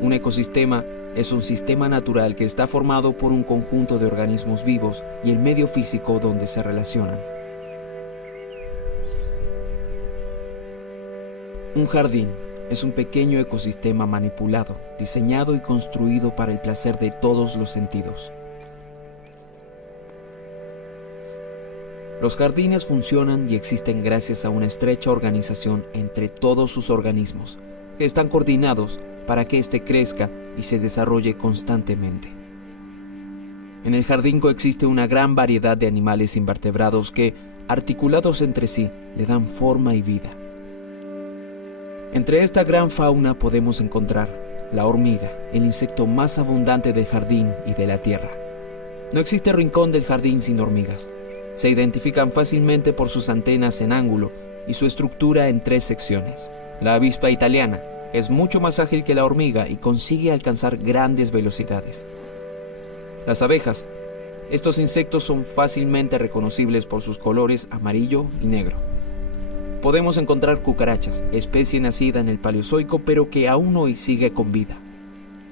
Un ecosistema es un sistema natural que está formado por un conjunto de organismos vivos y el medio físico donde se relacionan. Un jardín es un pequeño ecosistema manipulado, diseñado y construido para el placer de todos los sentidos. Los jardines funcionan y existen gracias a una estrecha organización entre todos sus organismos, que están coordinados para que éste crezca y se desarrolle constantemente. En el jardín coexiste una gran variedad de animales invertebrados que, articulados entre sí, le dan forma y vida. Entre esta gran fauna podemos encontrar la hormiga, el insecto más abundante del jardín y de la tierra. No existe rincón del jardín sin hormigas. Se identifican fácilmente por sus antenas en ángulo y su estructura en 3 secciones. La avispa italiana es mucho más ágil que la hormiga y consigue alcanzar grandes velocidades. Las abejas. Estos insectos son fácilmente reconocibles por sus colores amarillo y negro. Podemos encontrar cucarachas, especie nacida en el Paleozoico pero que aún hoy sigue con vida.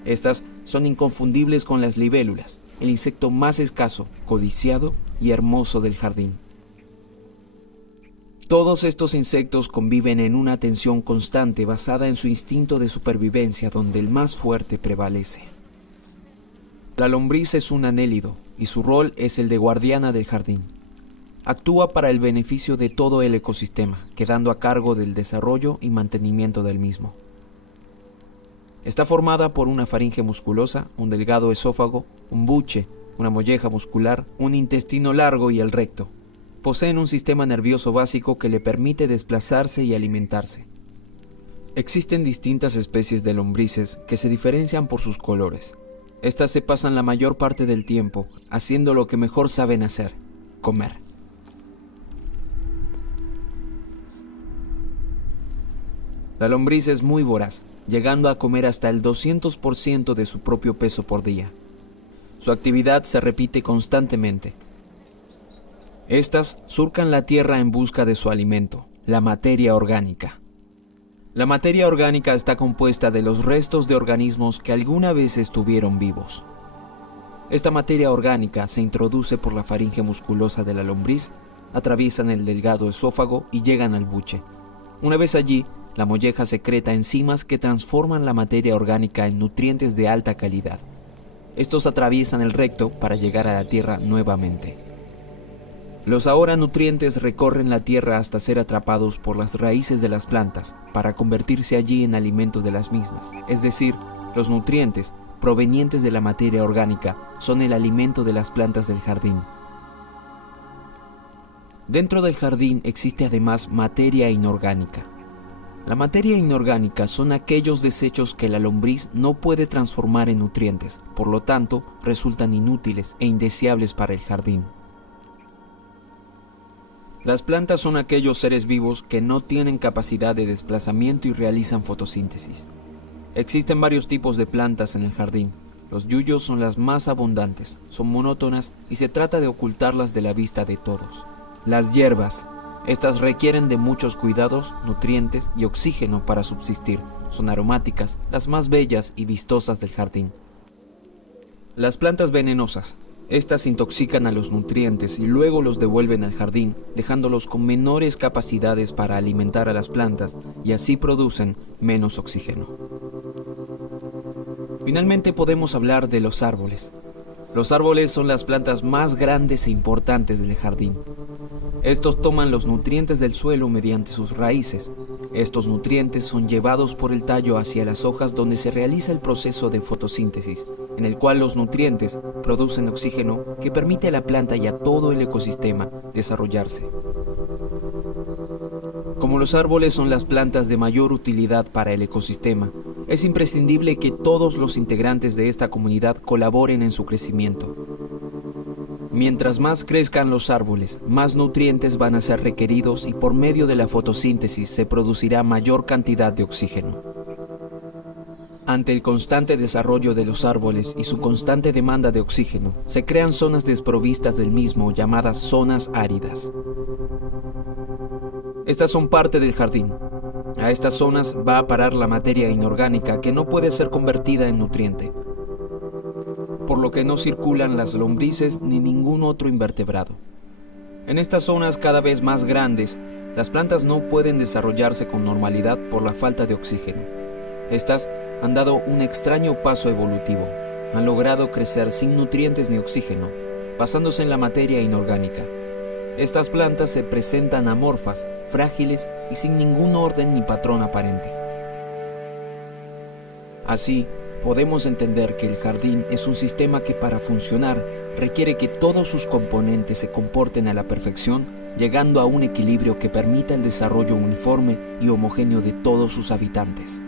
Estas son inconfundibles con las libélulas, el insecto más escaso, codiciado y hermoso del jardín. Todos estos insectos conviven en una tensión constante basada en su instinto de supervivencia donde el más fuerte prevalece. La lombriz es un anélido y su rol es el de guardiana del jardín. Actúa para el beneficio de todo el ecosistema, quedando a cargo del desarrollo y mantenimiento del mismo. Está formada por una faringe musculosa, un delgado esófago, un buche, una molleja muscular, un intestino largo y el recto. Poseen un sistema nervioso básico que le permite desplazarse y alimentarse. Existen distintas especies de lombrices que se diferencian por sus colores. Estas se pasan la mayor parte del tiempo haciendo lo que mejor saben hacer, comer. La lombriz es muy voraz, llegando a comer hasta el 200% de su propio peso por día. Su actividad se repite constantemente. Estas surcan la tierra en busca de su alimento, la materia orgánica. La materia orgánica está compuesta de los restos de organismos que alguna vez estuvieron vivos. Esta materia orgánica se introduce por la faringe musculosa de la lombriz, atraviesan el delgado esófago y llegan al buche. Una vez allí, la molleja secreta enzimas que transforman la materia orgánica en nutrientes de alta calidad. Estos atraviesan el recto para llegar a la tierra nuevamente. Los ahora nutrientes recorren la tierra hasta ser atrapados por las raíces de las plantas para convertirse allí en alimento de las mismas. Es decir, los nutrientes provenientes de la materia orgánica son el alimento de las plantas del jardín. Dentro del jardín existe además materia inorgánica. La materia inorgánica son aquellos desechos que la lombriz no puede transformar en nutrientes, por lo tanto, resultan inútiles e indeseables para el jardín. Las plantas son aquellos seres vivos que no tienen capacidad de desplazamiento y realizan fotosíntesis. Existen varios tipos de plantas en el jardín. Los yuyos son las más abundantes, son monótonas y se trata de ocultarlas de la vista de todos. Las hierbas. Estas requieren de muchos cuidados, nutrientes y oxígeno para subsistir. Son aromáticas, las más bellas y vistosas del jardín. Las plantas venenosas. Estas intoxican a los nutrientes y luego los devuelven al jardín, dejándolos con menores capacidades para alimentar a las plantas y así producen menos oxígeno. Finalmente podemos hablar de los árboles. Los árboles son las plantas más grandes e importantes del jardín. Estos toman los nutrientes del suelo mediante sus raíces. Estos nutrientes son llevados por el tallo hacia las hojas donde se realiza el proceso de fotosíntesis, en el cual los nutrientes producen oxígeno que permite a la planta y a todo el ecosistema desarrollarse. Como los árboles son las plantas de mayor utilidad para el ecosistema, es imprescindible que todos los integrantes de esta comunidad colaboren en su crecimiento. Mientras más crezcan los árboles, más nutrientes van a ser requeridos y por medio de la fotosíntesis se producirá mayor cantidad de oxígeno. Ante el constante desarrollo de los árboles y su constante demanda de oxígeno, se crean zonas desprovistas del mismo llamadas zonas áridas. Estas son parte del jardín. A estas zonas va a parar la materia inorgánica que no puede ser convertida en nutriente, por lo que no circulan las lombrices ni ningún otro invertebrado. En estas zonas cada vez más grandes, las plantas no pueden desarrollarse con normalidad por la falta de oxígeno. Estas han dado un extraño paso evolutivo. Han logrado crecer sin nutrientes ni oxígeno, basándose en la materia inorgánica. Estas plantas se presentan amorfas, frágiles y sin ningún orden ni patrón aparente. Así, podemos entender que el jardín es un sistema que para funcionar requiere que todos sus componentes se comporten a la perfección, llegando a un equilibrio que permita el desarrollo uniforme y homogéneo de todos sus habitantes.